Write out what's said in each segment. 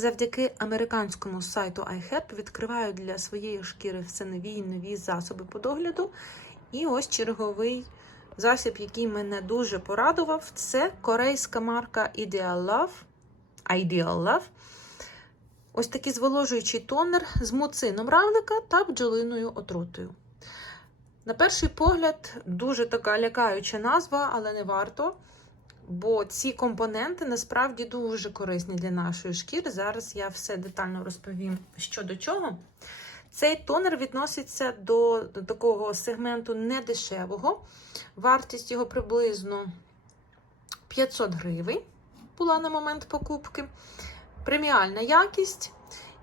Завдяки американському сайту iHerb відкриваю для своєї шкіри все нові і нові засоби по догляду. І ось черговий засіб, який мене дуже порадував, це корейська марка Ideal Love. Ideal Love. Ось такий зволожуючий тонер з муцином равлика та бджолиною отрутою. На перший погляд, дуже така лякаюча назва, але не варто. Бо ці компоненти насправді дуже корисні для нашої шкіри. Зараз я все детально розповім, що до чого. Цей тонер відноситься до такого сегменту недешевого. Вартість його приблизно 500 гривень була на момент покупки. Преміальна якість.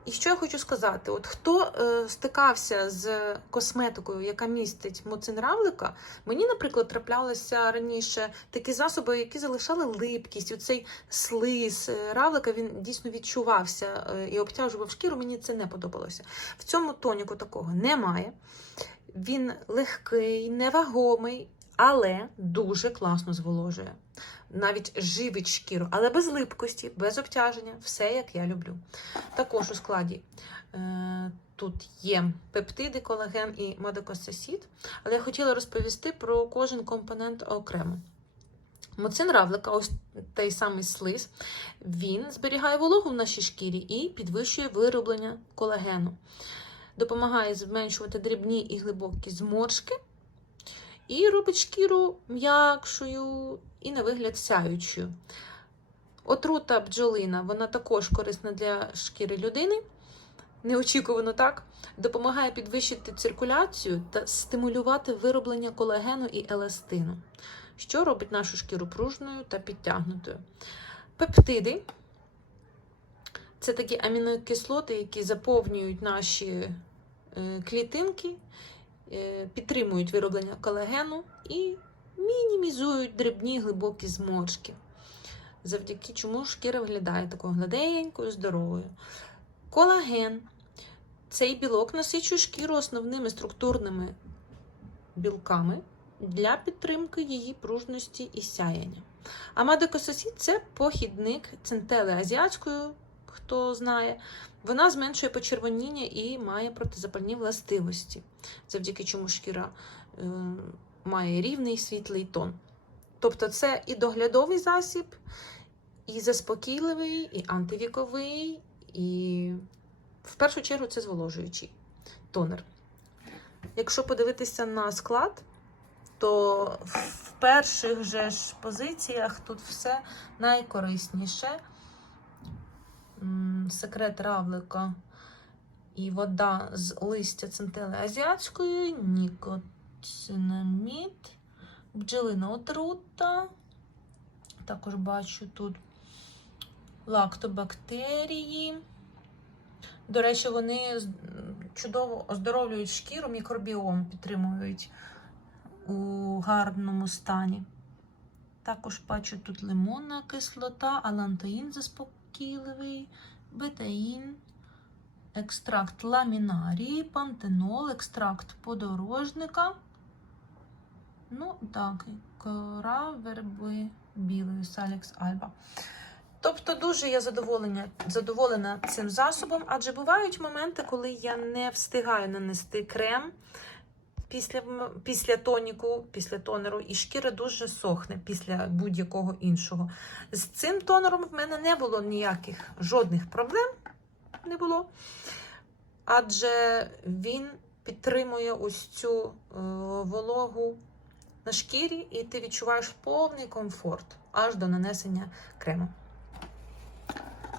І що я хочу сказати: от хто е, стикався з косметикою, яка містить муцин равлика, мені, наприклад, траплялися раніше такі засоби, які залишали липкість, оцей слиз е, равлика він дійсно відчувався е, і обтяжував шкіру. Мені це не подобалося. В цьому тоніку такого немає. Він легкий, невагомий, але дуже класно зволожує. Навіть живить шкіру, але без липкості, без обтяження, все як я люблю. Також у складі е, тут є пептиди, колаген і мадокосасід, але я хотіла розповісти про кожен компонент окремо. Муцин равлика, ось той самий слиз, він зберігає вологу в нашій шкірі і підвищує вироблення колагену, допомагає зменшувати дрібні і глибокі зморшки, і робить шкіру м'якшою і на вигляд сяючою. Отрута бджолина, вона також корисна для шкіри людини. Неочікувано так, допомагає підвищити циркуляцію та стимулювати вироблення колагену і еластину, що робить нашу шкіру пружною та підтягнутою. Пептиди це такі амінокислоти, які заповнюють наші е, клітинки, підтримують вироблення колагену і мінімізують дрібні глибокі зморшки, завдяки чому шкіра виглядає такою гладенькою, здоровою. Колаген цей білок насичує шкіру основними структурними білками для підтримки її пружності і сяяння. А мадокососід це похідник центели азіатської, хто знає. Вона зменшує почервоніння і має протизапальні властивості, завдяки чому шкіра е, має рівний світлий тон. Тобто, це і доглядовий засіб, і заспокійливий, і антивіковий, і в першу чергу це зволожуючий тонер. Якщо подивитися на склад, то в перших же ж позиціях тут все найкорисніше. Секрет равлика і вода з листя центели азіатської, нікоцинамід, бджолина отрута. Також бачу тут лактобактерії. До речі, вони чудово оздоровлюють шкіру, мікробіом підтримують у гарному стані. Також бачу тут лимонна кислота, алантоїн заспокійливий, бетаїн, екстракт ламінарії, пантенол, екстракт подорожника. Ну, так, кора верби білої, салікс альба. Тобто дуже я задоволена, задоволена цим засобом, адже бувають моменти, коли я не встигаю нанести крем після, після тоніку, після тонеру, і шкіра дуже сохне після будь-якого іншого. З цим тонером в мене не було ніяких жодних проблем. Не було. Адже він підтримує ось цю е, вологу на шкірі, і ти відчуваєш повний комфорт аж до нанесення крему.